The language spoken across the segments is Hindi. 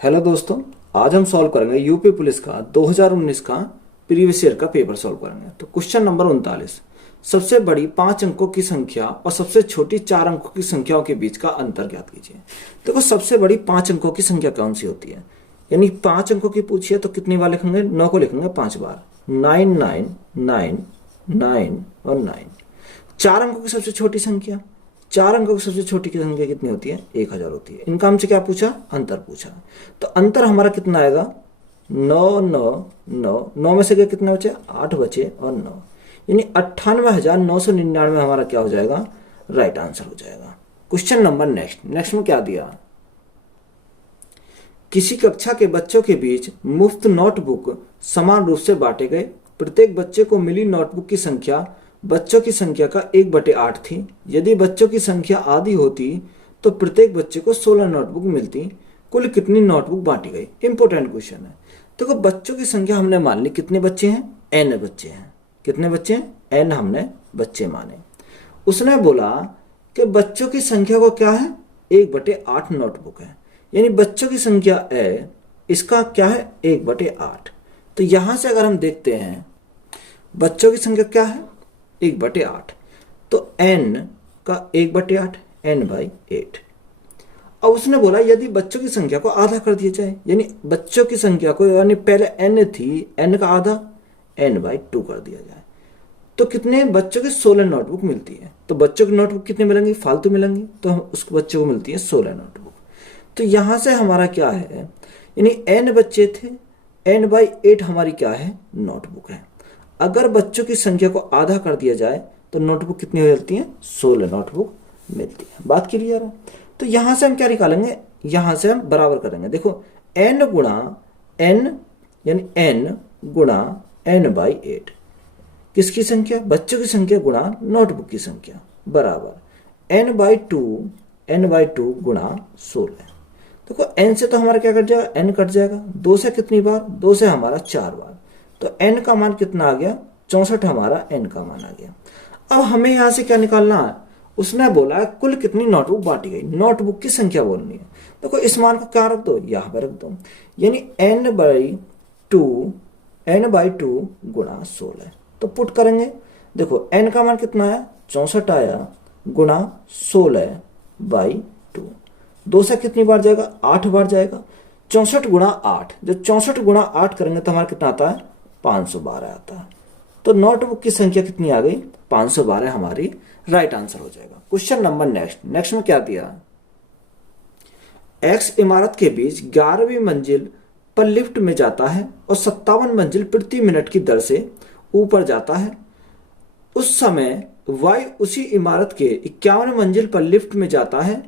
हेलो दोस्तों, आज हम सॉल्व करेंगे यूपी पुलिस का 2019 का प्रीवियस ईयर का पेपर सॉल्व करेंगे। तो क्वेश्चन नंबर 39, सबसे बड़ी 5 अंकों की संख्या और सबसे छोटी 4 अंकों की संख्याओं के बीच का अंतर ज्ञात कीजिए। देखो, सबसे बड़ी 5 अंकों की संख्या कौन सी होती है, यानी 5 अंकों की पूछिए तो कितनी बार लिखेंगे, 9 को लिखेंगे 5 बार, 9 9 9 9 और 9। 4 अंकों की सबसे छोटी संख्या, 4 अंकों की सबसे छोटी की संख्या कितनी होती है, 1000 होती है। इनका हमसे क्या पूछा, अंतर पूछा। तो अंतर हमारा कितना आएगा, 9 9 9, 9 में से गए कितने बचे, 8 बचे और 9, यानी 98,999 हमारा क्या हो जाएगा, राइट आंसर हो जाएगा। क्वेश्चन नंबर नेक्स्ट में क्या दिया, किसी कक्षा के बच्चों के बीच मुफ्त नोटबुक समान रूप से बांटे गए। प्रत्येक बच्चे को मिली नोटबुक की संख्या बच्चों की संख्या का 1/8 थी। यदि बच्चों की संख्या आधी होती तो प्रत्येक बच्चे को 16 नोटबुक मिलती। कुल कितनी नोटबुक बांटी गई। इंपॉर्टेंट क्वेश्चन है। देखो, बच्चों की संख्या हमने मान ली, कितने बच्चे हैं, n बच्चे हैं। कितने बच्चे हैं, n हमने बच्चे माने। उसने बोला कि बच्चों की संख्या को क्या है, 1/8 नोटबुक है, यानी बच्चों की संख्या है, इसका क्या है, 1/8। तो यहां से अगर हम देखते हैं बच्चों की संख्या क्या है, 1/8, तो n का 1/8, n/8। अब उसने बोला यदि बच्चों की संख्या को आधा कर दिया जाए, यानी बच्चों की संख्या को, यानी पहले n थी, n का आधा, n/2 कर दिया जाए, तो कितने बच्चों की 16 नोटबुक मिलती है। तो बच्चों की नोटबुक कितने मिलेंगी, फालतू मिलेंगी, तो हम उसको बच्चों को मिलती है 16 नोटबुक। तो यहां से हमारा क्या है, यानी n बच्चे थे, n/8 हमारी क्या है, नोटबुक है। अगर बच्चों की संख्या को आधा कर दिया जाए तो नोटबुक कितनी हो जाती है, 16 नोटबुक मिलती है। बात क्लियर है। तो यहां से हम क्या निकालेंगे, यहां से हम बराबर करेंगे। देखो, n गुणा n, यानी n गुणा n/8, किसकी संख्या, बच्चों की संख्या गुणा नोटबुक की संख्या, बराबर n/2 गुणा 16। देखो, n से तो हमारा क्या कट जाएगा, n कट जाएगा, 2 से कितनी बार, 2 से हमारा 4 बार, तो n का मान कितना आ गया, 64 हमारा n का मान आ गया। अब हमें यहां से क्या निकालना है, उसने बोला कुल कितनी नोटबुक बांटी गई, नोटबुक की संख्या बोलनी है। देखो, इस मान को क्या रख दो, यहां पर रख दो, यानी n/2 गुणा 16। तो पुट करेंगे, देखो n का मान कितना आया, 64 आया, गुणा 16/2, 2 से कितनी बार जाएगा, 8 बार जाएगा, 64 गुणा 8, जब 64 गुणा 8 करेंगे तो हमारा कितना आता है, 512 आता है। तो नोटबुक की संख्या कितनी आ गई, 512 हमारी राइट आंसर हो जाएगा। क्वेश्चन नंबर नेक्स्ट में क्या दिया, एक्स इमारत के बीच 11वीं मंजिल पर लिफ्ट में जाता है और 57 मंजिल प्रति मिनट की दर से ऊपर जाता है। उस समय वाई उसी इमारत के 51 मंजिल पर लिफ्ट में जाता है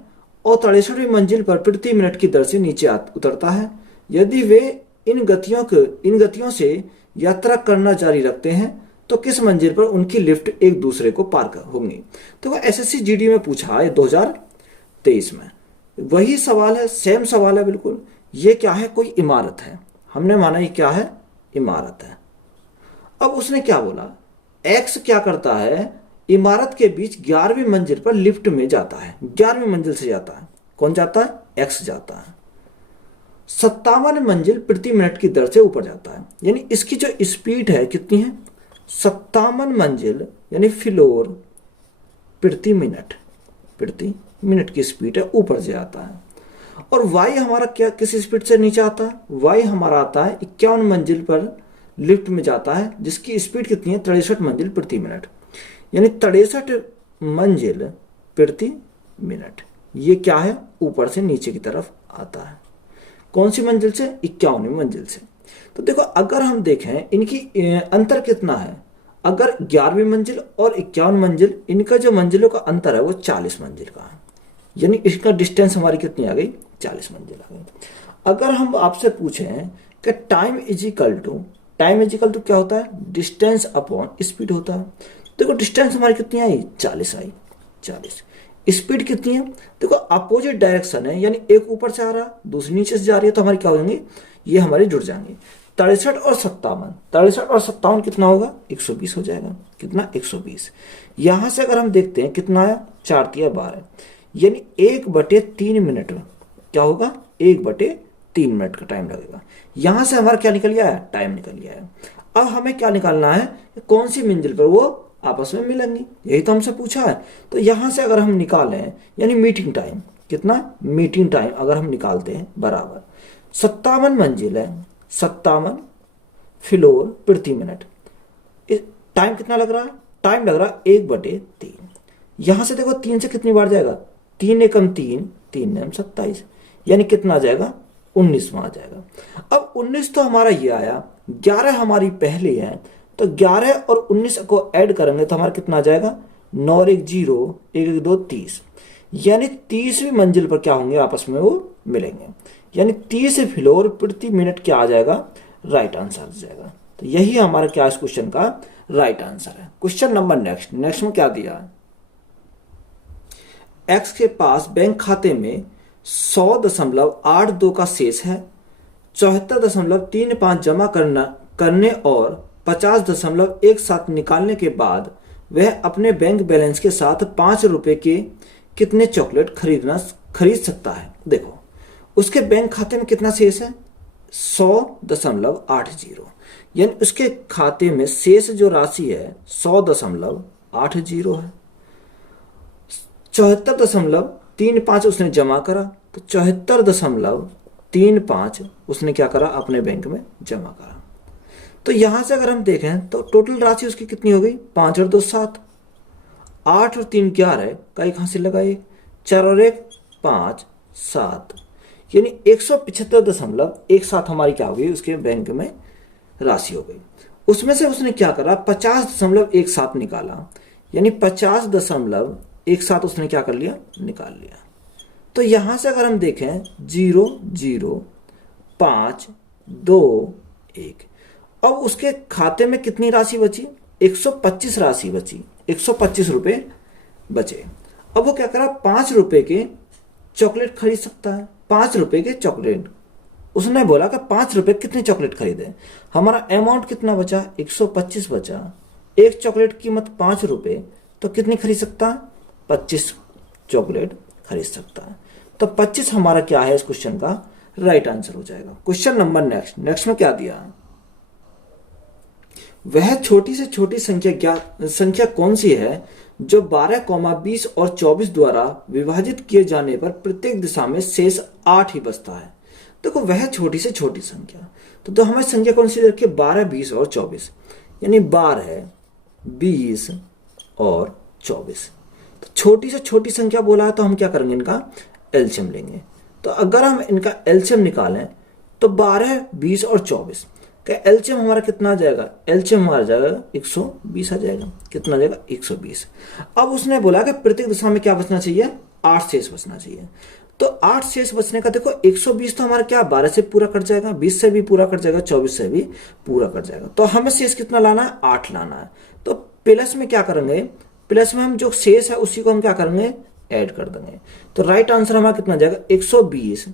और 63वीं मंजिल पर प्रति मिनट की दर से नीचे उतरता है। यदि वे इन गतियों से यात्रा करना जारी रखते हैं तो किस मंजिल पर उनकी लिफ्ट एक दूसरे को पार होंगी। तो वह एसएससी जीडी में पूछा है 2023 में, वही सवाल है, सेम सवाल है बिल्कुल। ये क्या है, कोई इमारत है, हमने माना ये क्या है, इमारत है। अब उसने क्या बोला, एक्स क्या करता है, इमारत के बीच 11वीं मंजिल पर लिफ्ट में जाता है, 11वीं मंजिल से जाता है, कौन जाता है, एक्स जाता है, 57 मंजिल प्रति मिनट की दर से ऊपर जाता है, यानी इसकी जो स्पीड है कितनी है, 57 मंजिल यानी फ्लोर प्रति मिनट की स्पीड है, ऊपर से आता है। और वाई हमारा क्या, किस स्पीड से नीचे आता है, वाई हमारा आता है 51 मंजिल पर लिफ्ट में जाता है, जिसकी स्पीड कितनी है, 63 मंजिल प्रति मिनट, यानी 63 मंजिल प्रति मिनट। ये क्या है, ऊपर से नीचे की तरफ आता है, कौन सी मंजिल से, 51वीं मंजिल से। तो देखो, अगर हम देखें इनकी अंतर कितना है, अगर 11वीं मंजिल और 51 मंजिल, इनका जो मंजिलों का अंतर है वो 40 मंजिल का है, यानी इसका डिस्टेंस हमारी कितनी आ गई, 40 मंजिल आ गई। अगर हम आपसे पूछें कि टाइम इज इक्वल टू क्या होता है, डिस्टेंस अपॉन स्पीड होता है। देखो, डिस्टेंस हमारी कितनी आई, 40 आई, 40। स्पीड कितनी है, देखो अपोजिट डायरेक्शन है, यानी एक ऊपर से आ रहा है, दूसरी नीचे से जा रही है, तो हमारी क्या हो जाएंगी, ये हमारी जुड़ जाएंगे। 63 और 57 कितना होगा, 120 हो जाएगा, कितना, 120। यहां से अगर हम देखते हैं कितना आया, 4 × 12, यानी 1/3 मिनट क्या होगा, 1/3 3 मिनट का टाइम लगेगा। यहां से हमारा क्या निकल गया है, टाइम निकल गया है। अब हमें क्या निकालना है, कौन सी मंजिल पर वो आपस में मिलेंगी, यही तो हमसे पूछा है। तो यहां से अगर हम निकालें यानी मीटिंग टाइम, कितना मीटिंग टाइम अगर हम निकालते हैं बराबर 57 मंजिल है, 57 फ्लोर प्रति मिनट। टाइम कितना लग रहा है, टाइम लग रहा है 1/3। यहां से देखो 3 से कितनी बार जाएगा, 3 एकम 3, 3 एकम 27, यानी कितना आ जाएगा, 19वां आ जाएगा। अब 19 तो हमारा ये आया, 11 हमारी पहली है, तो 11 और 19 को ऐड करेंगे तो हमारा कितना आ जाएगा, 9 और 1 0, 1 1 2 30, यानी 30वीं मंजिल पर क्या होंगे, आपस में वो मिलेंगे, यानी 30 फ्लोर प्रति मिनट क्या आ जाएगा, राइट आंसर आ जाएगा। तो यही हमारा क्या इस क्वेश्चन का राइट आंसर है। क्वेश्चन नंबर नेक्स्ट में क्या दिया है, एक्स के पास बैंक खाते में 100.82 का शेष है, 74.35 जमा करने और 50.17 निकालने के बाद वह अपने बैंक बैलेंस के साथ 5 रुपए के कितने चॉकलेट खरीद सकता है। देखो उसके बैंक खाते में कितना शेष है, 100.80, यानी उसके खाते में शेष जो राशि है 100.80 है। 74.35 उसने जमा करा, तो 74.35 उसने क्या करा, अपने बैंक में जमा करा। तो यहां से अगर हम देखें तो टोटल राशि उसकी कितनी हो गई, 5 और 2 7, 8 और 3 11 का एक हासिल लगा, 1 4 और 1 5 7, यानी 175.17 हमारी क्या हो गई, उसके बैंक में राशि हो गई। उसमें से उसने क्या करा, 50.17 निकाला, यानी 50.17 उसने क्या कर लिया, निकाल लिया। तो यहां से अगर हम देखें 0 0 5 2 1, अब उसके खाते में कितनी राशि बची, 125 राशि बची, 125 रुपए बचे। अब वो क्या करा, 5 रुपए के चॉकलेट खरीद सकता है, 5 रुपए के चॉकलेट। उसने बोला कि 5 रुपए कितने चॉकलेट खरीदे, हमारा अमाउंट कितना बचा, 125 बचा, एक चॉकलेट की कीमत 5 रुपए, तो कितनी खरीद सकता है, 25 चॉकलेट खरीद सकता है। तो 25 हमारा क्या है इस क्वेश्चन का राइट आंसर हो जाएगा। क्वेश्चन नंबर नेक्स्ट में क्या दिया, वह छोटी से छोटी संख्या कौन सी है जो 12, 20 और 24 द्वारा विभाजित किए जाने पर प्रत्येक दिशा में शेष 8 ही बचता है। देखो वह छोटी से छोटी संख्या, तो हमें संख्या कौन सी रखी है, 12, 20 और 24, यानी 12, 20 और 24। तो छोटी से छोटी संख्या बोला है तो हम क्या करेंगे, इनका एलसीएम लेंगे। तो अगर हम इनका एलसीएम निकालें तो 12, 20 और 24 का एलसीएम हमारा कितना आ जाएगा, एलसीएम हमारा जाएगा 120 आ जाएगा, कितना आ जाएगा 120। अब उसने बोला कि प्रत्येक दिशा में क्या बचना चाहिए, 8 शेष बचना चाहिए। तो 8 शेष बचने का देखो 120 तो हमारा क्या 12 से पूरा कट जाएगा, 20 से भी पूरा कट जाएगा, 24 से भी पूरा कट जाएगा। तो हमें शेष कितना लाना है, 8 लाना है। तो प्लस में क्या करेंगे, प्लस में हम जो शेष है उसी को हम क्या करेंगे, ऐड कर देंगे। तो राइट आंसर हमारा कितना जाएगा, 120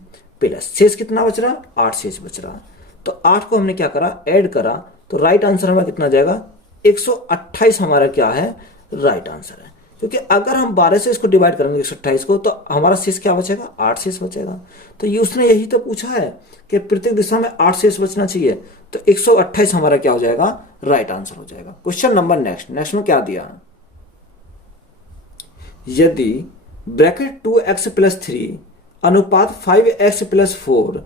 प्लस शेष कितना बच रहा, 8 शेष बच रहा। तो 8 को हमने क्या करा, ऐड करा, तो राइट आंसर हमारा कितना जाएगा, 128 हमारा क्या है, राइट आंसर है। क्योंकि अगर हम 12 से इसको डिवाइड करेंगे 128 को, तो हमारा शेष क्या बचेगा, 8 शेष बचेगा। तो ये उसने यही तो पूछा है कि प्रत्येक दिशा में 8 शेष बचना चाहिए, तो 128 हमारा क्या हो जाएगा, राइट आंसर हो जाएगा। क्वेश्चन नंबर नेक्स्ट में क्या दिया, यदि ब्रैकेट 2x + 3 अनुपात 5x + 4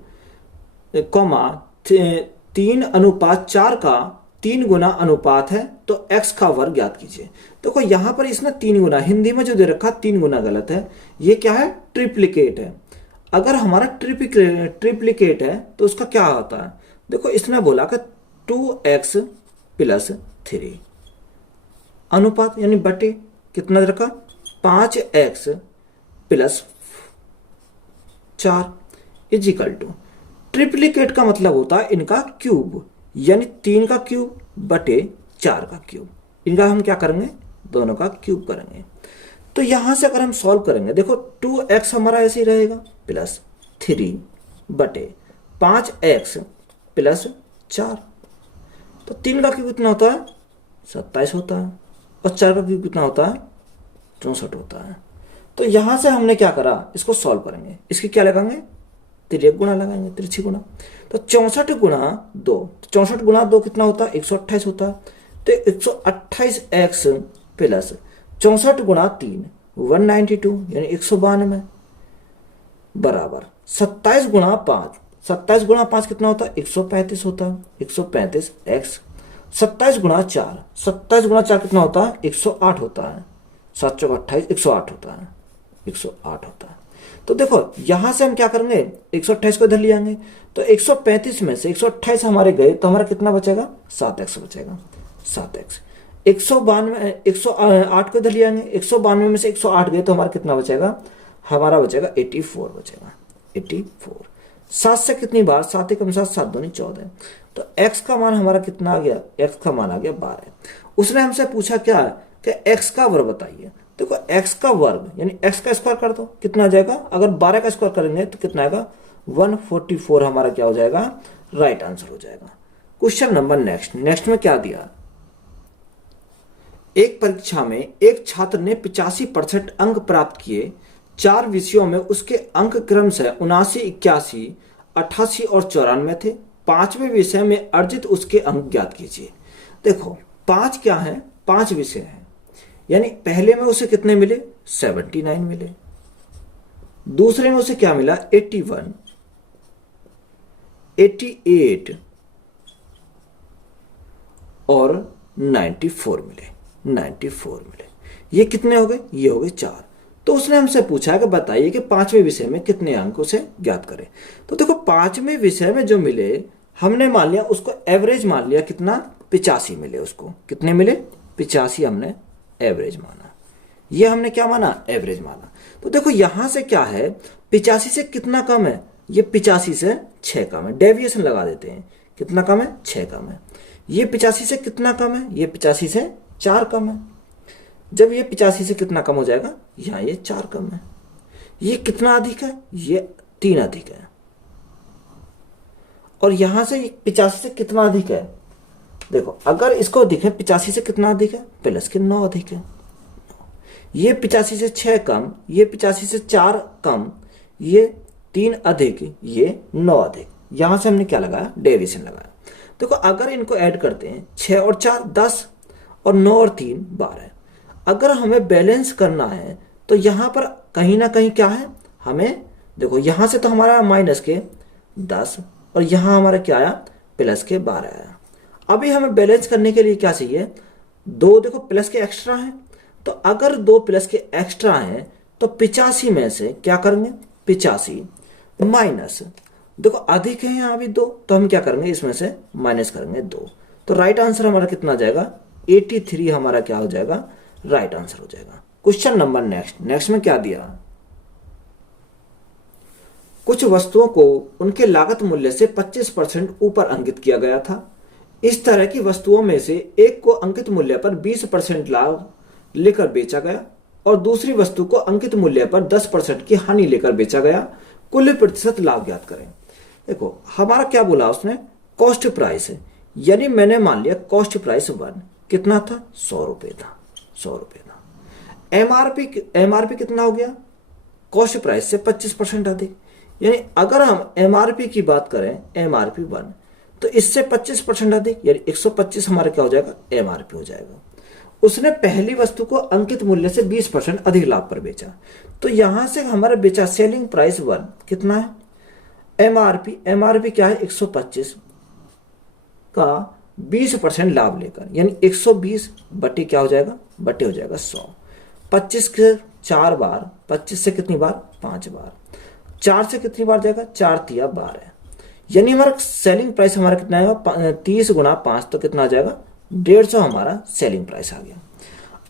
3:4 का 3 गुना अनुपात है तो x का वर्ग ज्ञात कीजिए। देखो यहां पर इसने 3 गुना, हिंदी में जो दे रखा 3 गुना गलत है, ये क्या है, ट्रिप्लिकेट है। अगर हमारा ट्रिप्लिकेट है तो उसका क्या होता है, देखो इसने बोला कि 2x + 3 अनुपात यानी बटे कितना रखा, 5x + 4 इजिकल टू, ट्रिप्लिकेट का मतलब होता है इनका क्यूब, यानी 3 का क्यूब बटे 4 का क्यूब। इनका हम क्या करेंगे, दोनों का क्यूब करेंगे। तो यहां से अगर हम सॉल्व करेंगे, देखो 2x हमारा ऐसे ही रहेगा प्लस 3 बटे 5x + 4। तो 3 का क्यूब कितना होता है, 27 होता है, और 4 का क्यूब कितना होता है, 64 होता है। तो यहां से हमने क्या करा, इसको सॉल्व करेंगे, इसकी क्या लगाएंगे, तिर्यक गुणा लगाएंगे, तिरछी गुणा। तो 64 गुणा 2, 64 गुणा 2 कितना होता है? 128 होता है। तो 128x प्लस 64 गुणा 3 192 यानी 192 बराबर 27 गुणा 5, 27 गुणा 5 कितना होता है? 135 होता है। 135x 27 गुणा 4, 27 गुणा 4 कितना होता है? 108 होता है। 7 चौक 28, 108 होता है, 108 होता है। तो देखो यहां से हम क्या करेंगे? 128 को इधर ले आएंगे, तो 135 में से 128 हमारे गए तो हमारा कितना बचेगा? 7x बचेगा, 7x। 108 को इधर ले आएंगे, 192 में से 108 गए तो हमारा कितना बचेगा? हमारा बचेगा 84 बचेगा, 84। 7 से कितनी बार? 7 कम 7, 7 दूनी 14। तो x का मान हमारा कितना आ गया? x का मान आ गया 12। उसने हमसे पूछा क्या कि x का वर्ग बताइए। देखो x का वर्ग यानी x का स्क्वायर कर दो, कितना आ जाएगा? अगर 12 का स्क्वायर करेंगे तो कितना आएगा? 144 हमारा क्या हो जाएगा? राइट आंसर हो जाएगा। क्वेश्चन नंबर नेक्स्ट में क्या दिया? एक परीक्षा में एक छात्र ने 85% अंक प्राप्त किए। 4 विषयों में उसके अंक क्रमशः 79, 81, 88 और 94 थे। 5वें विषय में अर्जित उसके अंक ज्ञात कीजिए। देखो 5 क्या है? 5 विषय है, यानी पहले में उसे कितने मिले? 79 मिले। दूसरे में उसे क्या मिला? 81, 88 और 94 मिले, 94 मिले। ये कितने हो गए? ये हो गए 4। तो उसने हमसे पूछा कि बताइए कि 5वें विषय में कितने अंक उसे ज्ञात करें। तो देखो 5वें विषय में जो मिले हमने मान लिया उसको एवरेज मान लिया, कितना? 85 मिले उसको। कितने मिले? 85 हमने एवरेज माना। ये हमने क्या माना? एवरेज माना। तो देखो यहां से क्या है? 85 से कितना कम है? ये 85 से 6 कम है। डेविएशन लगा देते हैं, कितना कम है? 6 कम है। ये 85 से कितना कम है? ये 85 से 4 कम है। जब ये 85 से कितना कम हो जाएगा? यहाँ ये 4 कम है। ये कितना अधिक है? ये 3 अधिक है। और यहां से 85 से कितना अधिक है? देखो अगर इसको दिखे 85 से कितना अधिक है? प्लस के 9 अधिक है। ये 85 से 6 कम, ये 85 से 4 कम, ये 3 अधिक, ये 9 अधिक। यहां से हमने क्या लगाया? डेविएशन लगाया। देखो अगर इनको ऐड करते हैं 6 और 4 10 और 9 और 3 12। अगर हमें बैलेंस करना है तो यहां पर कहीं ना कहीं क्या है? हमें देखो यहां से तो हमारा माइनस के 10 और यहां हमारा क्या आया? प्लस के 12 आया। अभी हमें बैलेंस करने के लिए क्या चाहिए? 2 देखो प्लस के एक्स्ट्रा हैं, तो अगर 2 प्लस के एक्स्ट्रा हैं तो 85 में से क्या करेंगे? 85 माइनस, देखो अधिक है यहाँ भी 2, तो हम क्या करेंगे? इसमें से माइनस करेंगे 2। तो राइट आंसर हमारा कितना आ जाएगा? 83 हमारा क्या हो जाएगा? राइट आंसर हो जाएगा। क्वेश्चन नंबर नेक्स्ट में क्या दिया? कुछ वस्तुओं को उनके लागत मूल्य से 25% ऊपर अंकित किया गया था। इस तरह की वस्तुओं में से एक को अंकित मूल्य पर 20% लाभ लेकर बेचा गया और दूसरी वस्तु को अंकित मूल्य पर 10% की हानि लेकर बेचा गया। कुल प्रतिशत लाभ ज्ञात करें। देखो हमारा क्या बोला उसने? कॉस्ट प्राइस, यानी मैंने मान लिया कॉस्ट प्राइस 1 कितना था? 100 रुपए था, 100 रुपए था। एमआरपी कितना हो गया? कॉस्ट प्राइस से 25% अधिक, यानी अगर हम एमआरपी की बात करें, एमआरपी 1, तो इससे 25% अधिक यानी 125 हमारा क्या हो जाएगा? एमआरपी हो जाएगा। उसने पहली वस्तु को अंकित मूल्य से 20% अधिक लाभ पर बेचा, तो यहां से हमारा बेचा सेलिंग प्राइस 1 कितना है? एमआरपी क्या है? 125 का 20% लाभ लेकर, यानी 120 बटे क्या हो जाएगा? बटे हो जाएगा 100। 25 के 4 बार, 25 से कितनी बार? 5 बार। 4 से कितनी बार जाएगा? 4 तिया 12, यानी हमारा सेलिंग प्राइस हमारा कितना आएगा? 30 गुणा 5, तो कितना आ जाएगा? 150 हमारा सेलिंग प्राइस आ गया।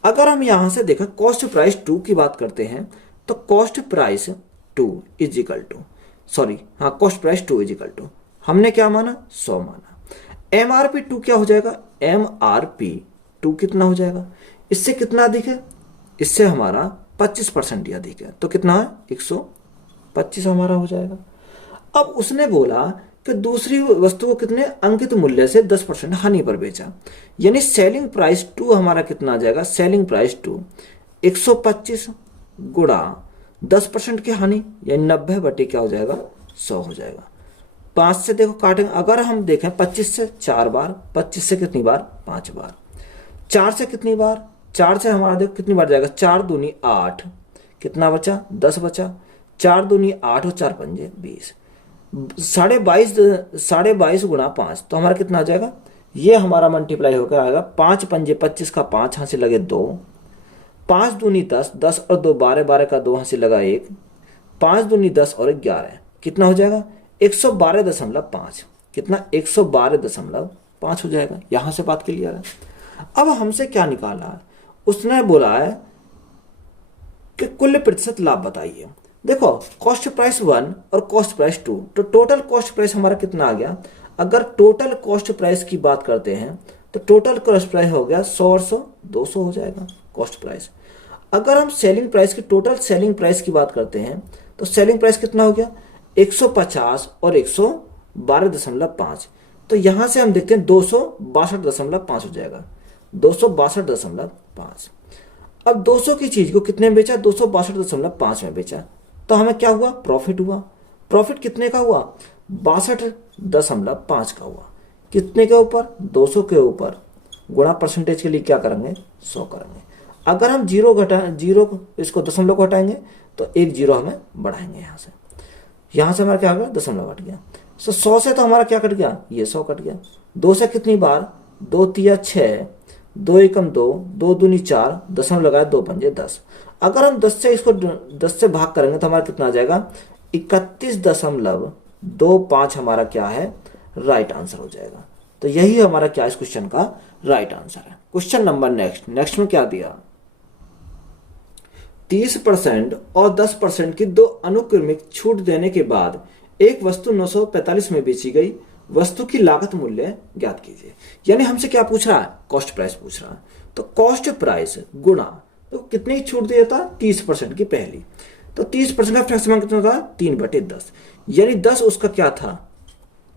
अगर हम यहां से देखा कॉस्ट प्राइस 2 की बात करते हैं, तो cost price 2 is equal to, cost price 2 is equal to हमने क्या माना? 100 माना। एमआरपी 2 क्या हो जाएगा? एमआरपी 2 कितना हो जाएगा? इससे कितना अधिक है? इससे हमारा 25% अधिक है, तो कितना है? 125 हमारा हो जाएगा। अब उसने बोला कि दूसरी वस्तु को कितने अंकित मूल्य से 10% हानि पर बेचा, यानी सेलिंग प्राइस 2 हमारा कितना आ जाएगा? सेलिंग प्राइस 2 125 गुणा 10% की हानि, यानी 90 बटे क्या हो जाएगा? 100 हो जाएगा। 5 से देखो काटेंगे, अगर हम देखें 25 से 4 बार, 25 से कितनी बार 5 बार, 4 से कितनी बार, 4 से हमारा देखो कितनी बार जाएगा, 4 दूनी 8, कितना बचा 10 बचा, 4 दूनी 8 और 4 पंजे 20, 22.5 गुणा 5 तो हमारा कितना आ जाएगा, ये हमारा मल्टीप्लाई होकर आएगा 5 पंजे 25 का 5 हाथ से लगे 2, 5 दूनी 10, 10 और 2 12, 12 का 2 हाथ से लगा 1, 5 दूनी 10 और 11 कितना हो जाएगा 112.5, कितना 112.5 हो जाएगा। यहां से बात क्लियर है। अब हमसे क्या निकाला है, उसने बोला है कि कुल प्रतिशत लाभ बताइए। देखो कॉस्ट प्राइस 1 और कॉस्ट प्राइस 2, तो टोटल कॉस्ट प्राइस हमारा कितना आ गया। अगर टोटल कॉस्ट प्राइस की बात करते हैं तो टोटल कॉस्ट प्राइस हो गया 100 और 100 200 हो जाएगा कॉस्ट प्राइस। अगर हम सेलिंग प्राइस की, टोटल सेलिंग प्राइस की बात करते हैं तो सेलिंग प्राइस कितना हो गया 150 और 112.5, तो यहां से हम देखते हैं 262.5 हो जाएगा, 262.5। अब 200 की चीज को कितने में बेचा, 262.5 में बेचा, तो हमें क्या हुआ, प्रॉफिट हुआ। प्रॉफिट कितने का हुआ, 62.5 का हुआ। कितने के ऊपर, 200 के ऊपर, गुणा परसेंटेज के लिए क्या करेंगे 100 करेंगे। अगर हम जीरो इसको दशमलव को हटाएंगे तो एक जीरो हमें बढ़ाएंगे, यहां से हमारा क्या होगा दशमलव कट गया। 100 से तो हमारा क्या कट गया, ये 100 कट गया। 2 से कितनी बार, 2 तिया 6, 2 एकम 2, 2 दूनी 4, दशमलव लगाया 2 पंजे 10। अगर हम 10 से इसको 10 से भाग करेंगे तो हमारा कितना आ जाएगा 31.25 हमारा क्या है राइट आंसर हो जाएगा। तो यही हमारा क्या इस क्वेश्चन का राइट आंसर है। क्वेश्चन नंबर नेक्स्ट में क्या दिया, 30% और 10% की दो अनुक्रमिक छूट देने के बाद एक वस्तु 945 में बेची गई, वस्तु की लागत मूल्य ज्ञात कीजिए। यानी हमसे क्या पूछ रहा है, कॉस्ट प्राइस पूछ रहा है। तो कॉस्ट प्राइस गुणा, तो कितनी की छूट दिया था 30% की पहली, तो 30% का फ्रैक्शन कितना था 3/10, यानी 10 उसका क्या था,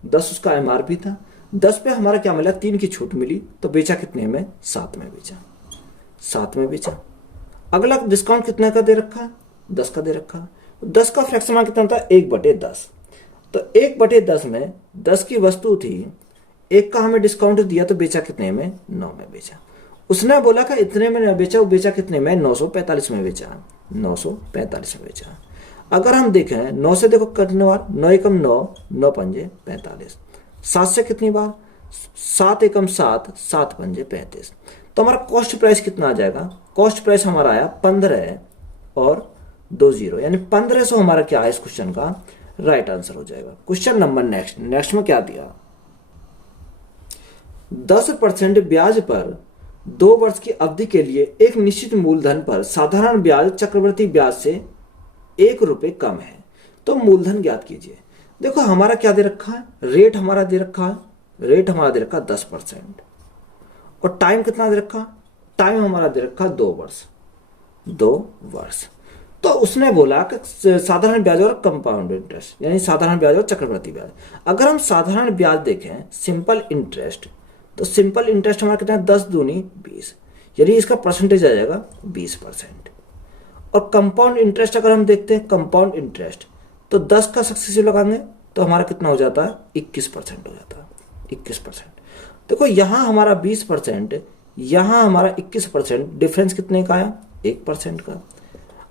10 उसका एमआरपी था। 10 पे हमारा क्या मिला, 3 की छूट मिली, तो बेचा कितने में 7 में बेचा, 7 में बेचा। अगला डिस्काउंट कितने का दे रखा है, 10 का दे रखा है। 10 का फ्रैक्शन कितना था 1/10, तो 1/10 में 10 की वस्तु थी, 1 का हमें डिस्काउंट दिया तो बेचा कितने में 9 में बेचा। उसने बोला कि इतने में न बेचा, वो बेचा कितने में 945 में बेचा, 945 में बेचा। अगर हम देखें 9 से देखो कटने बार, 9 एकम 9, 9 पंजे 45, 7 से कितनी बार, 7 एकम 7, 7 पंजे 35। तो हमारा कॉस्ट प्राइस कितना आ जाएगा, कॉस्ट प्राइस हमारा आया 15 और 20, यानी 1500 हमारा क्या है इस क्वेश्चन का राइट आंसर हो जाएगा। क्वेश्चन नंबर नेक्स्ट में क्या दिया, 10% ब्याज पर 2 वर्ष की अवधि के लिए एक निश्चित मूलधन पर साधारण ब्याज चक्रवर्ती ब्याज से 1 रुपए कम है, तो मूलधन ज्ञात कीजिए। देखो हमारा क्या दे रखा है, रेट हमारा दे रखा है, रेट हमारा दे रखा 10%, और टाइम कितना दे रखा, टाइम हमारा दे रखा 2 वर्ष, 2 वर्ष। तो उसने बोला कि साधारण ब्याज और कंपाउंड इंटरेस्ट, यानी साधारण ब्याज और चक्रवर्ती ब्याज। अगर हम साधारण ब्याज देखें सिंपल इंटरेस्ट, तो सिंपल इंटरेस्ट हमारा कितना है 10 दूनी 20, यानी इसका परसेंटेज आ जाएगा 20%। और कंपाउंड इंटरेस्ट अगर हम देखते हैं कंपाउंड इंटरेस्ट, तो 10 का सक्सेसिव लगाएंगे तो हमारा कितना हो जाता है 21% हो जाता है, 21%। देखो यहां हमारा 20%, यहां हमारा 21%, डिफरेंस कितने का आया 1% का।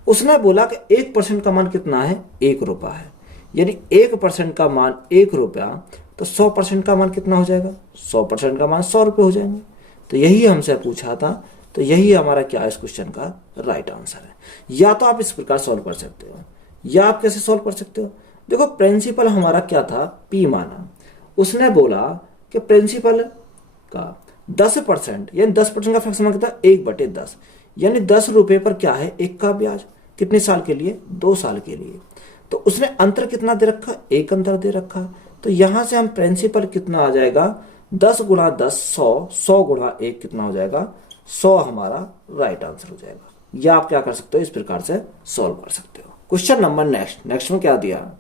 उसने बोला कि 1% का मान कितना है 1 रुपया है, यानी 1% का मान 1 रुपया, तो 100% का मान कितना हो जाएगा, 100% का मान 100 रुपये हो जाएंगे। तो यही हमसे पूछा था, तो यही हमारा क्या इस क्वेश्चन का राइट आंसर है। या तो आप इस प्रकार सॉल्व कर सकते हो, या आप कैसे सॉल्व कर सकते हो। देखो प्रिंसिपल हमारा क्या था P माना, उसने बोला कि प्रिंसिपल का 10%, यानी 10% का फ्रैक्शन कितना 1/10, यानी 10 रुपए पर क्या है 1 का ब्याज, कितने साल के लिए 2 साल के लिए। तो उसने अंतर कितना दे रखा, 1 अंतर दे रखा। तो यहां से हम प्रिंसिपल कितना आ जाएगा 10 गुणा 10 100, 100 गुणा 1 कितना हो जाएगा 100 हमारा राइट आंसर हो जाएगा। या आप क्या कर सकते हो इस प्रकार से सॉल्व कर सकते हो। क्वेश्चन नंबर नेक्स्ट में क्या दिया,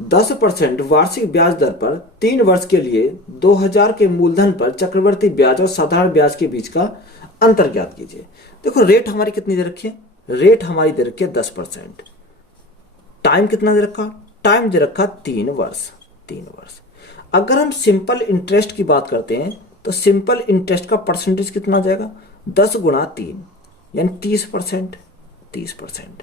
10% वार्षिक ब्याज दर पर 3 वर्ष के लिए 2000 के मूलधन पर चक्रवर्ती ब्याज और साधारण ब्याज के बीच का अंतर ज्ञात कीजिए। देखो रेट हमारी कितनी दे रखी है, रेट हमारी दे रखी है 10%। टाइम कितना दे रखा, टाइम दे रखा 3 वर्ष, 3 वर्ष। अगर हम सिंपल इंटरेस्ट की बात करते हैं तो सिंपल इंटरेस्ट का परसेंटेज कितना आ जाएगा, 10 गुणा 3 यानी 30%, 30%।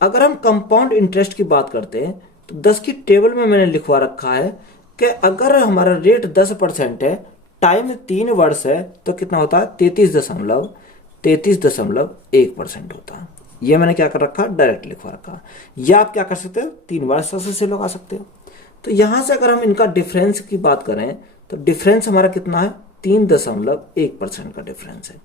अगर हम कंपाउंड इंटरेस्ट की बात करते हैं तो 10 की टेबल में मैंने लिखवा रखा है कि अगर हमारा रेट 10% है, टाइम 3 वर्ष है, तो कितना होता है 33.1% होता है। ये मैंने क्या कर रखा, डायरेक्ट लिखवा रखा। या आप क्या कर सकते हो, 3 वर्ष से लगा सकते हो। तो यहां से अगर हम इनका डिफरेंस की बात करें तो डिफरेंस हमारा कितना है, 3.1% का डिफरेंस है,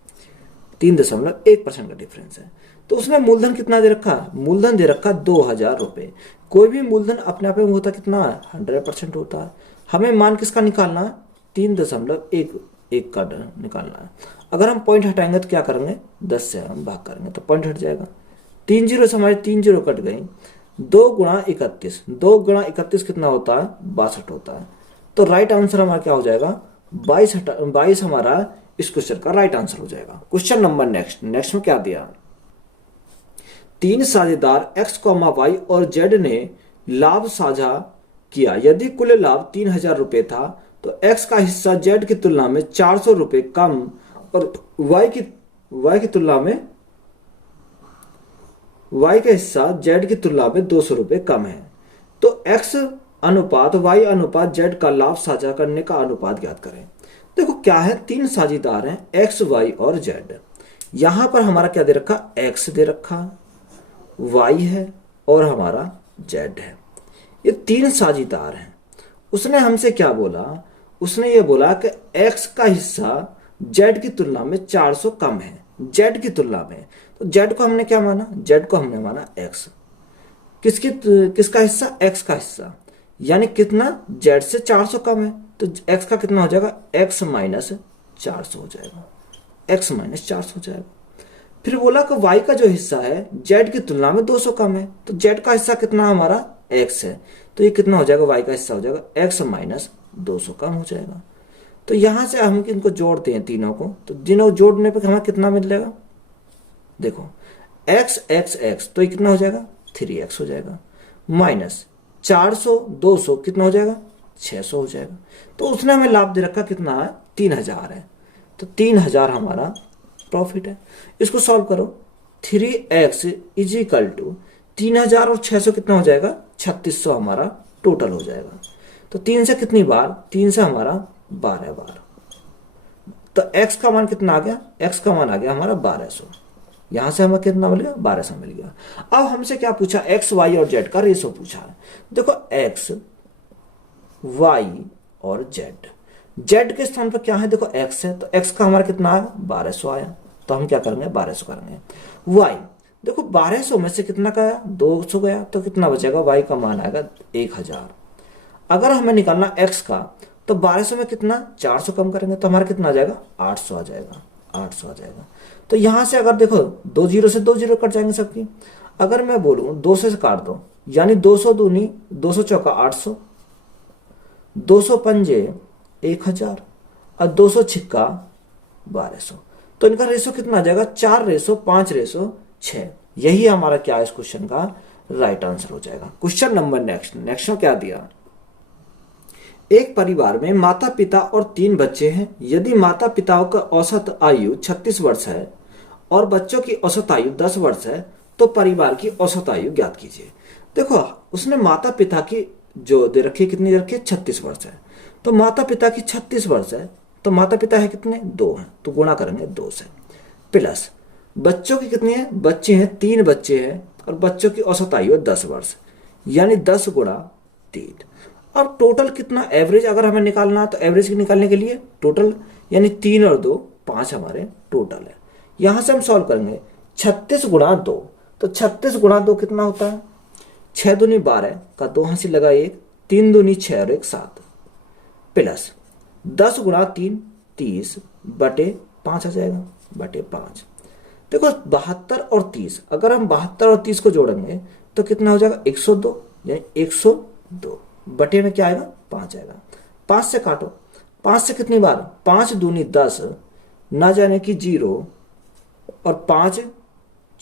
3.1% का डिफरेंस है। तो उसने मूलधन कितना दे रखा, मूलधन दे रखा 2000 रुपये। कोई भी मूलधन अपने आप में होता कितना है, 100% होता है। हमें मान किसका निकालना है, 3.1 का निकालना है। अगर हम पॉइंट हटाएंगे तो क्या करेंगे, 10 से हम भाग करेंगे तो पॉइंट हट जाएगा। 3 जीरो से हमारे 3 जीरो कट गई। 2 गुणा 31, 2 गुणा 31 कितना होता है, 62 होता है। तो राइट आंसर हमारा क्या हो जाएगा, 22 हमारा इस क्वेश्चन का राइट आंसर हो जाएगा। क्वेश्चन नंबर नेक्स्ट में क्या दिया, 3 साझेदार x, y और z ने लाभ साझा किया। यदि कुल लाभ 3000 रुपये था तो x का हिस्सा z की तुलना में 400 रुपये कम और y की तुलना में y का हिस्सा z की तुलना में 200 रुपये कम है। तो x अनुपात y अनुपात z का लाभ साझा करने का अनुपात ज्ञात करें। देखो क्या है, 3 साझेदार हैं x, y और z। यहां पर हमारा क्या दे रखा, x दे रखा, y है और हमारा z है। ये 3 साझेदार हैं। उसने हमसे क्या बोला, उसने ये बोला कि x का हिस्सा z की तुलना में 400 कम है, z की तुलना में। तो z को हमने क्या माना, z को हमने माना x। किसका हिस्सा, x का हिस्सा, यानी कितना, z से 400 कम है। तो x का कितना हो जाएगा, x माइनस 400 हो जाएगा, x माइनस 400 हो जाएगा। फिर बोला कि y का जो हिस्सा है z की तुलना में 200 कम है। तो z का हिस्सा कितना हमारा, x है। तो ये कितना हो जाएगा, y का हिस्सा हो जाएगा x माइनस 200 कम हो जाएगा। तो यहां से हम इनको जोड़ते हैं तीनों को, तो तीनों जोड़ने पर हमें कितना मिल जाएगा, देखो x x x, तो ये कितना हो जाएगा, 3x हो जाएगा, माइनस 400 200 कितना हो जाएगा, 600 हो जाएगा। तो उसने हमें लाभ दे रखा कितना है, 3000 है। तो 3000 हमारा प्रॉफिट है। इसको सॉल्व करो, 3x इज इक्वल टू 3000 और 600 कितना हो जाएगा, 3600 हमारा टोटल हो जाएगा। तो 3 से कितनी बार, 3 से हमारा 12 बार। तो x का मान कितना आ गया, x का मान आ गया हमारा 1200। यहां से हमें कितना मिल गया, 1200 मिल गया। अब हमसे क्या पूछा, x, y और z का रेशो पूछा है। देखो x, y और z के स्थान पर क्या है, देखो x है, तो x का हमारा कितना आया, 1200 आया। तो हम क्या करेंगे, 1200 करेंगे। y, देखो 1200 में से कितना का आया, 200 गया, तो कितना बचेगा, y का मान आएगा 1000। अगर हमें निकालना x का, तो 1200 में कितना, 400 कम करेंगे तो हमारा कितना आ जाएगा, 800 आ जाएगा, 800 आ जाएगा। तो यहां से अगर देखो 2 जीरो से 2 जीरो कट जाएंगे सबकी। अगर मैं बोलूं 2 से काट दो, यानी 200 दूनी 200 चौका 800, 200 पंजे 1000 और 200 छिक्का 1200। तो इनका रेशो कितना आ जाएगा, 4:5:6। यही हमारा क्या है इस क्वेश्चन का राइट आंसर हो जाएगा। क्वेश्चन नंबर नेक्स्ट में क्या दिया, एक परिवार में माता पिता और 3 बच्चे हैं। यदि माता पिताओं का औसत आयु 36 वर्ष है और बच्चों की औसत आयु 10 वर्ष है तो परिवार की औसत आयु ज्ञात कीजिए। देखो उसने माता पिता की जो दे रखी, कितनी दे रखी, 36 वर्ष है। तो माता पिता की 36 वर्ष है, तो माता पिता है कितने, 2 हैं, तो गुणा करेंगे 2 से। प्लस बच्चों की कितनी है, बच्चे हैं 3 बच्चे हैं और बच्चों की औसत आयु है 10 वर्ष, यानी 10 गुणा 3। अब टोटल कितना, एवरेज अगर हमें निकालना है तो एवरेज निकालने के लिए टोटल, यानी 3 और 2 5 हमारे टोटल है। यहां से हम सॉल्व करेंगे 36 गुणा 2, तो 36 गुणा 2 कितना होता है, 6 दूनी 12 का 2 हासिल लगा 1, 3 दूनी 6 और 1 7, प्लस 10 गुणा 3 30 बटे 5 आ जाएगा, बटे 5। देखो 72 और 30, अगर हम 72 और 30 को जोड़ेंगे तो कितना हो जाएगा, 102, यानी 102 बटे में क्या आएगा, 5 आएगा। 5 से काटो, 5 से कितनी बार, 5 दूनी 10 ना जाने की 0 और 5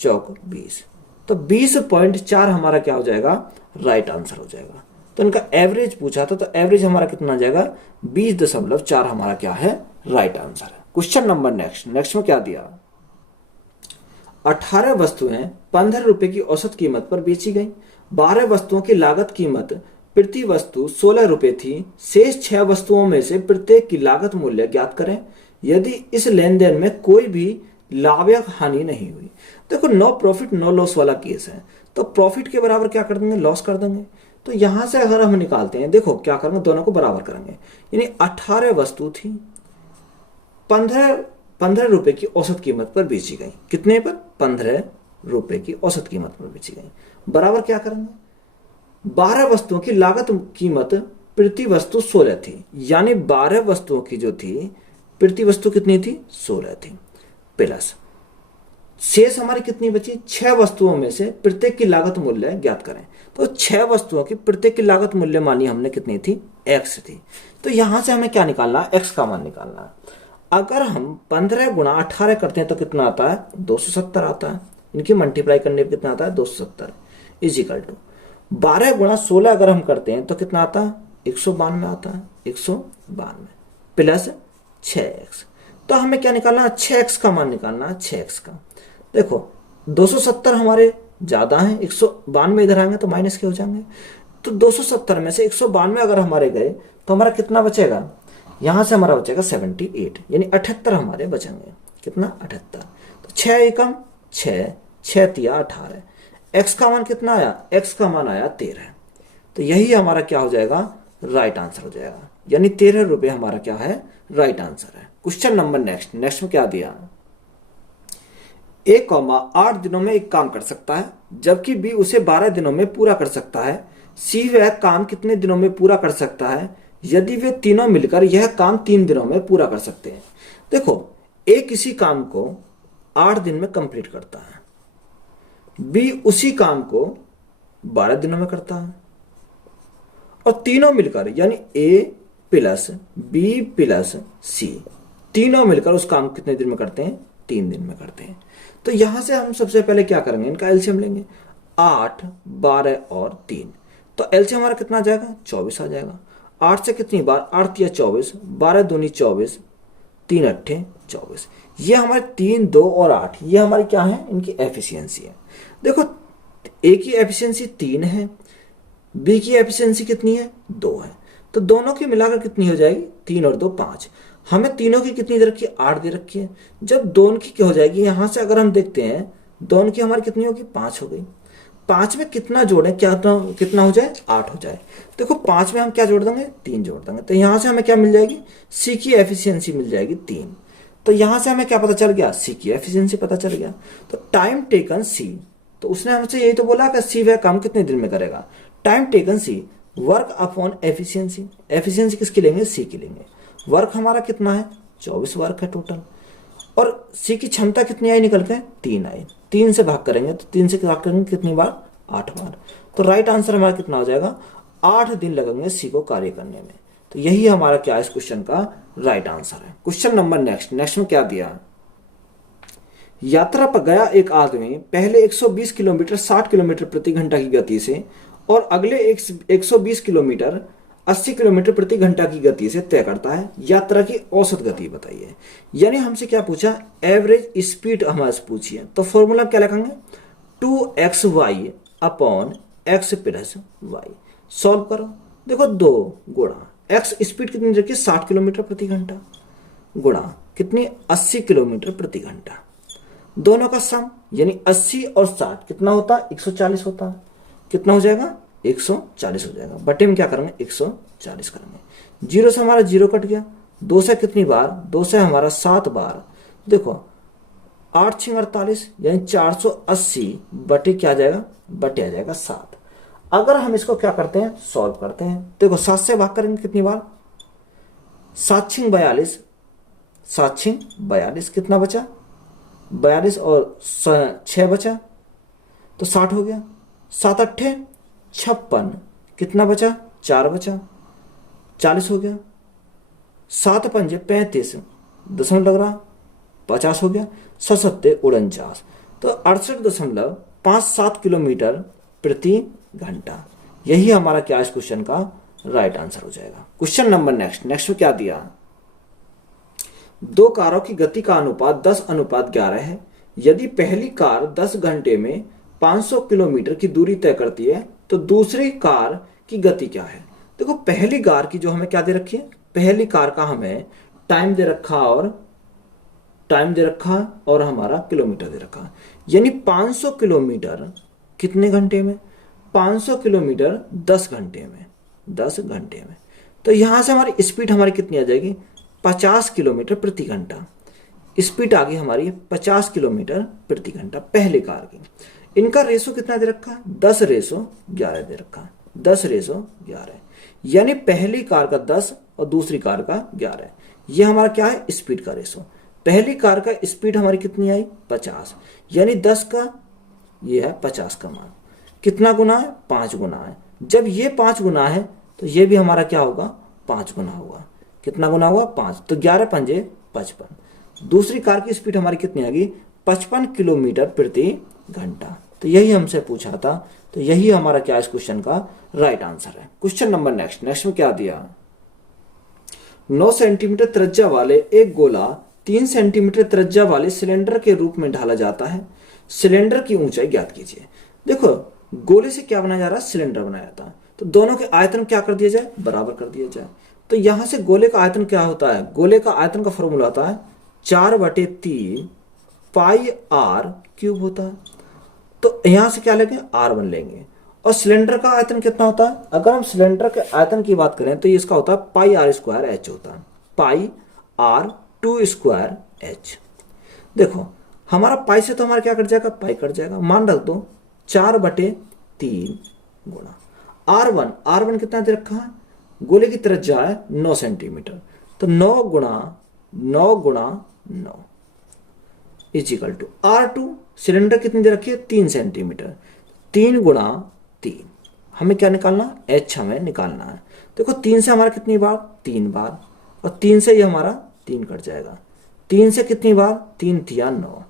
चौक 20, तो 20.4 हमारा क्या हो जाएगा, राइट आंसर हो जाएगा। तो इनका एवरेज पूछा था, तो एवरेज हमारा कितना आ जाएगा 20.4 हमारा क्या है राइट आंसर है। क्वेश्चन नंबर नेक्स्ट में क्या दिया, 18 वस्तुएं 15 रुपए की औसत कीमत पर बेची गई। 12 वस्तुओं की लागत कीमत प्रति वस्तु 16 रुपए थी। शेष 6 वस्तुओं में से प्रत्येक की लागत मूल्य ज्ञात करें यदि इस लेन देन में कोई भी लाभ या हानि नहीं हुई। देखो नो प्रॉफिट नो लॉस वाला केस है, तो प्रॉफिट के बराबर क्या कर देंगे, लॉस कर देंगे। तो यहां से अगर हम निकालते हैं, देखो क्या करेंगे, दोनों को बराबर करेंगे, यानी 18 वस्तु थी, 15 रुपए की औसत कीमत पर बेची गई। कितने पर, 15 रुपए की औसत कीमत पर बेची गई, बराबर क्या करेंगे, 12 वस्तुओं की लागत कीमत प्रति वस्तु 16 थी, यानी 12 वस्तुओं की जो थी प्रति वस्तु कितनी थी, 16 थी, प्लस शेष हमारी कितनी बची, 6 वस्तुओं में से प्रत्येक की लागत मूल्य ज्ञात करें। तो 6 वस्तुओं की प्रत्येक की लागत मूल्य मानी हमने कितनी थी, x थी। तो यहां से हमें क्या निकालना है, x का मान निकालना है। अगर हम 15 गुणा 18 करते हैं तो कितना आता है, 270 आता है। इनकी मल्टीप्लाई करने पर कितना आता है, 270 इजिकल टू 12 गुणा 16 अगर हम करते हैं तो कितना आता है, 192 आता है, 192 प्लस 6x। तो हमें क्या निकालना है, 6x का मान निकालना है, 6x का। देखो 270 हमारे ज्यादा हैं, 192 इधर आएंगे तो माइनस के हो जाएंगे। तो 270 में से 192 अगर हमारे गए तो हमारा कितना बचेगा, यहां से हमारा बचेगा 78, यानी 78 हमारे बचेंगे। कितना, 78। तो 6 एकम 6, 6 तिया 18। एक्स का मान कितना आया, एक्स का मान आया 13। तो यही हमारा क्या हो जाएगा, राइट आंसर हो जाएगा, यानी 13 रुपए हमारा क्या है, राइट आंसर है। क्वेश्चन नंबर नेक्स्ट में क्या दिया, ए कॉमा 8 दिनों में एक काम कर सकता है जबकि बी उसे 12 दिनों में पूरा कर सकता है। सी वह काम कितने दिनों में पूरा कर सकता है यदि वे तीनों मिलकर यह काम 3 दिनों में पूरा कर सकते हैं। देखो ए किसी काम को 8 दिन में कंप्लीट करता है, बी उसी काम को 12 दिनों में करता है, और तीनों मिलकर यानी ए प्लस बी प्लस सी तीनों मिलकर उस काम कितने दिन में करते हैं, 3 दिन में करते हैं। तो यहां से हम सबसे पहले क्या करेंगे, इनका एलसीएम लेंगे, 8, 12 और 3। तो एलसीएम हमारा कितना आ जाएगा, 24 आ जाएगा। 8 से कितनी बार, 8 तिया 24, 12 दूनी 24, 3 अट्ठे 24। ये हमारे 3, 2 और 8 ये हमारी क्या है, इनकी एफिशिएंसी है। देखो ए की एफिशिएंसी 3 है, बी की एफिशिएंसी कितनी है, 2 है। तो दोनों की मिलाकर कितनी हो जाएगी, 3 और 2 5। हमें तीनों की कितनी दे रखी है, 8 दे रखी है। जब दोनों की क्या हो जाएगी, यहां से अगर हम देखते हैं दोनों की हमारी कितनी होगी, 5 हो गई। 5 में कितना जोड़े, क्या कितना हो जाए, 8 हो जाए। देखो 5 में हम क्या जोड़ देंगे, 3 जोड़ देंगे। तो यहां से हमें क्या मिल जाएगी, सी की एफिशिएंसी मिल जाएगी 3। तो यहां से हमें क्या पता चल गया, सी की एफिशिएंसी पता चल गया। तो टाइम टेकन सी, तो उसने हमसे यही तो बोला कि सी वह काम कितने दिन में करेगा। टाइम टेकन सी वर्क अपॉन एफिशिएंसी, एफिशिएंसी किसकी लेंगे, सी की लेंगे। वर्क हमारा कितना है, 24 वर्क है टोटल, और सी की क्षमता कितनी आई निकल के, 3 आई। 3 से भाग करेंगे तो 3 से भाग करेंगे कितनी बार, 8 बार। तो राइट आंसर हमारा कितना हो जाएगा, 8 दिन लगेंगे सी को कार्य करने में। तो यही हमारा क्या है, इस क्वेश्चन का राइट आंसर है। क्वेश्चन नंबर नेक्स्ट में क्या दिया, यात्रा पर गया एक आदमी पहले 120 किलोमीटर 60 किलोमीटर प्रति घंटा की गति से और अगले 120 किलोमीटर 80 किलोमीटर प्रति घंटा की गति से तय करता है। यात्रा की औसत गति बताइए। यानी हमसे क्या पूछा, एवरेज स्पीड हमसे पूछी है। तो फॉर्मूला क्या लिखेंगे, 2xy upon x plus y. Solve करो, देखो 2 गुणा x स्पीड कितनी रखी, 60 किलोमीटर प्रति घंटा, गुणा कितनी, 80 किलोमीटर प्रति घंटा। दोनों का सम यानी 80 और 60 कितना होता है, 140 होता है। कितना हो जाएगा, 140 हो जाएगा। बटे में क्या करेंगे, 140 करेंगे। 0 से हमारा 0 कट गया, 2 से कितनी बार, 2 से हमारा 7 बार। देखो 8 6 48 यानी 480 बटे क्या आ जाएगा, बटे आ जाएगा 7। अगर हम इसको क्या करते हैं, सॉल्व करते हैं। देखो 7 से भाग करेंगे कितनी बार, 7 6 42, 7 6 42 कितना बचा, 42 और 6 बचा तो 60 हो गया। 7 अट्ठे 56 कितना बचा, 4 बचा, 40 हो गया। 7 पंजे 35 दशमलव लग रहा, 50 हो गया। 7 सत्ते 49 तो 68.57 किलोमीटर प्रति घंटा। यही हमारा क्या इस क्वेश्चन का राइट आंसर हो जाएगा। क्वेश्चन नंबर नेक्स्ट में क्या दिया, दो कारों की गति का अनुपात 10:11 है। यदि पहली कार 10 घंटे में 500 किलोमीटर की दूरी तय करती है तो दूसरी कार की गति क्या है। देखो पहली कार की जो हमें क्या दे रखी है, पहली कार का हमें टाइम दे रखा और हमारा किलोमीटर दे रखा, यानी 500 किलोमीटर कितने घंटे में, 500 किलोमीटर 10 घंटे में, 10 घंटे में। तो यहां से हमारी स्पीड हमारी कितनी आ जाएगी, 50 किलोमीटर प्रति घंटा। स्पीड आ गई हमारी 50 किलोमीटर प्रति घंटा पहली कार की। इनका रेशो कितना दे रखा है, 10:11 दे रखा है, 10:11, यानी पहली कार का 10 और दूसरी कार का 11। ये हमारा क्या है, स्पीड का रेशो। पहली कार का स्पीड हमारी कितनी आई, 50, यानी 10 का ये है 50 का मान, कितना गुना है, 5 गुना है। जब ये 5 गुना है तो ये भी हमारा क्या होगा, 5 गुना होगा। कितना गुना हुआ, 5, तो 11 पंजे 55। दूसरी कार की स्पीड हमारी कितनी आ गई, 55 किलोमीटर प्रति घंटा। तो यही हमसे पूछा था, तो यही हमारा क्या इस क्वेश्चन का राइट आंसर है। क्वेश्चन नंबर नेक्स्ट में क्या दिया, 9 सेंटीमीटर त्रिज्या वाले एक गोला 3 सेंटीमीटर त्रिज्या वाले सिलेंडर के रूप में ढाला जाता है। सिलेंडर की ऊंचाई ज्ञात कीजिए। देखो गोले से क्या बनाया जा रहा है, सिलेंडर बनाया जाता है, तो दोनों के आयतन क्या कर दिया जाए, बराबर कर दिया जाए। तो यहां से गोले का आयतन क्या होता है, गोले का आयतन का फॉर्मूला होता है 4/3 पाई r क्यूब होता है। तो यहां से क्या लेंगे, r1 लेंगे। और सिलेंडर का आयतन कितना होता है, अगर हम सिलेंडर के आयतन की बात करें तो इसका होता है पाई r² h होता है, पाई r² h। देखो हमारा पाई से तो हमारा क्या कट जाएगा, पाई कट जाएगा, मान रख दो 4/3 गुणा r1 कितना दे रखा है, गोले की त्रिज्या है 9 सेंटीमीटर, तो 9 गुणा 9 इजिकल टू r2, सिलेंडर कितनी दे रखी है, 3 सेंटीमीटर, 3 गुणा 3, हमें क्या निकालना, h हमें निकालना है। देखो 3 से हमारा कितनी बार, 3 बार, और 3 से ये हमारा 3 कट जाएगा, 3 से कितनी बार, 3 तिया 9,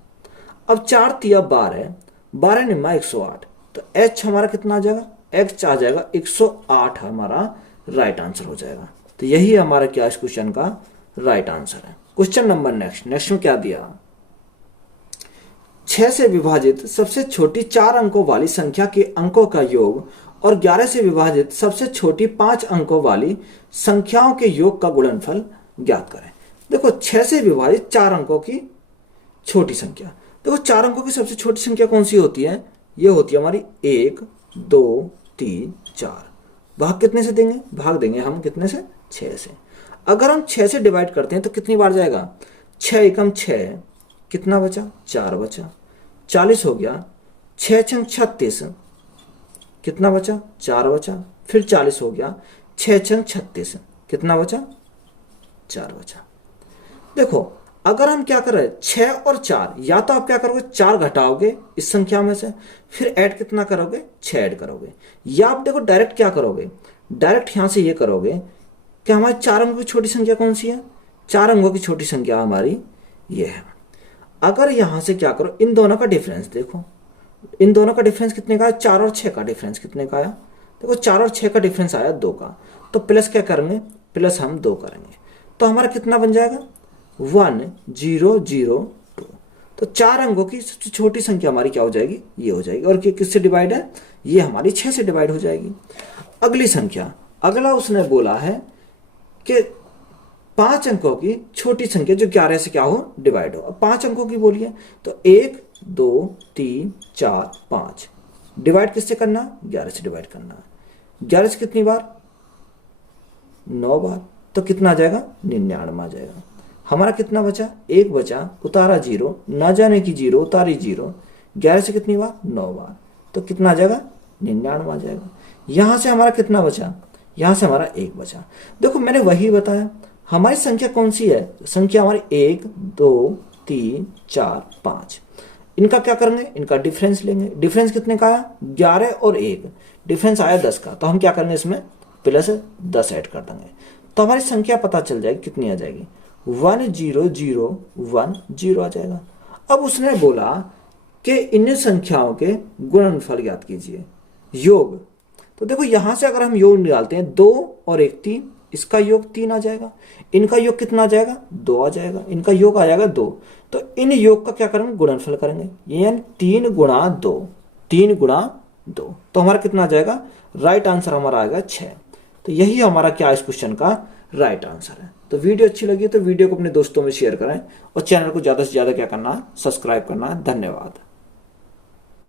अब 4 तिया 12, 12 निम्मा 108, तो h हमारा कितना आ जाएगा, x आ जाएगा 108, हमारा राइट आंसर हो जाएगा। तो यही हमारा क्या इस क्वेश्चन का राइट आंसर है। क्वेश्चन नंबर नेक्स्ट में क्या दिया, 6 से विभाजित सबसे छोटी 4 अंकों वाली संख्या के अंकों का योग और 11 से विभाजित सबसे छोटी 5 अंकों वाली संख्याओं के योग का गुणनफल ज्ञात करें। देखो 6 से विभाजित 4 अंकों की छोटी संख्या, देखो 4 अंकों की सबसे छोटी संख्या कौन सी होती है, ये होती है हमारी 1 2 3 4। भाग कितने से देंगे, भाग देंगे हम कितने से, 6 से। अगर हम 6 से डिवाइड करते हैं तो कितनी बार जाएगा, 6 एकम 6, कितना बचा, 4 बचा, 40 हो गया, 6 छंग 36, कितना बचा, 4 बचा, फिर 40 हो गया, 6 छंग 36, कितना बचा, 4 बचा। देखो अगर हम क्या कर रहे हैं, 6 और 4, या तो आप क्या करोगे, 4 घटाओगे इस संख्या में से, फिर ऐड कितना करोगे, 6 ऐड करोगे, या आप देखो डायरेक्ट क्या करोगे, डायरेक्ट यहां से ये करोगे कि हमारी 4 अंकों की छोटी संख्या कौन सी है, 4 अंकों की छोटी संख्या हमारी ये है। अगर यहां से क्या करो, इन दोनों का डिफरेंस देखो, इन दोनों का डिफरेंस कितने का है, 4 और 6 का डिफरेंस कितने का आया, देखो 4 और 6 का डिफरेंस आया 2 का, तो प्लस क्या करेंगे, प्लस हम 2 करेंगे, तो हमारा कितना बन जाएगा, 1002। तो 4 अंकों की सबसे छोटी संख्या हमारी क्या हो जाएगी, ये हो जाएगी, और किससे डिवाइड है, ये हमारी 6 से डिवाइड हो जाएगी। अगली संख्या, अगला उसने बोला है कि 5 अंकों की छोटी संख्या जो 11 से क्या हो, डिवाइड हो। अब 5 अंकों की बोलिए तो 1 2 3 4 5, डिवाइड किससे करना, 11 से डिवाइड करना। 11 से कितनी बार, 9 बार, तो कितना आ जाएगा, 99 आ जाएगा। हमारा कितना बचा, 1 बचा, उतारा 0, ना जाने की 0 उतारी 0, 11 से कितनी बार, 9 बार, तो कितना आ जाएगा, 99 आ जाएगा। यहां से हमारा कितना बचा, यहां से हमारा 1 बचा। देखो मैंने वही बताया, हमारी संख्या कौन सी है, संख्या हमारी 1 2 3 4 5, इनका क्या करेंगे, इनका डिफरेंस लेंगे। डिफरेंस कितने का आया, 11 और 1, डिफरेंस आया 10 का, तो हम क्या करेंगे, इसमें प्लस 10 ऐड कर देंगे, तो हमारी संख्या पता चल जाएगी कितनी आ जाएगी, 1001 आ जाएगा। अब उसने बोला कि इन संख्याओं के गुणनफल ज्ञात कीजिए, योग। तो देखो यहां से अगर हम योग निकालते हैं 2 और 1 3, इसका योग 3 आ जाएगा, इनका योग कितना आ जाएगा 2 आ जाएगा, इनका योग आ जाएगा 2। तो इन योग का क्या करेंगे गुणनफल करेंगे, यानी 3 गुणा 2, 3 गुणा 2, तो हमारा कितना आ जाएगा, राइट आंसर हमारा आएगा 6। तो यही हमारा क्या इस क्वेश्चन का राइट आंसर है। तो वीडियो अच्छी लगी तो वीडियो को अपने दोस्तों में शेयर करें और चैनल को ज़्यादा से ज़्यादा क्या करना, सब्सक्राइब करना। धन्यवाद।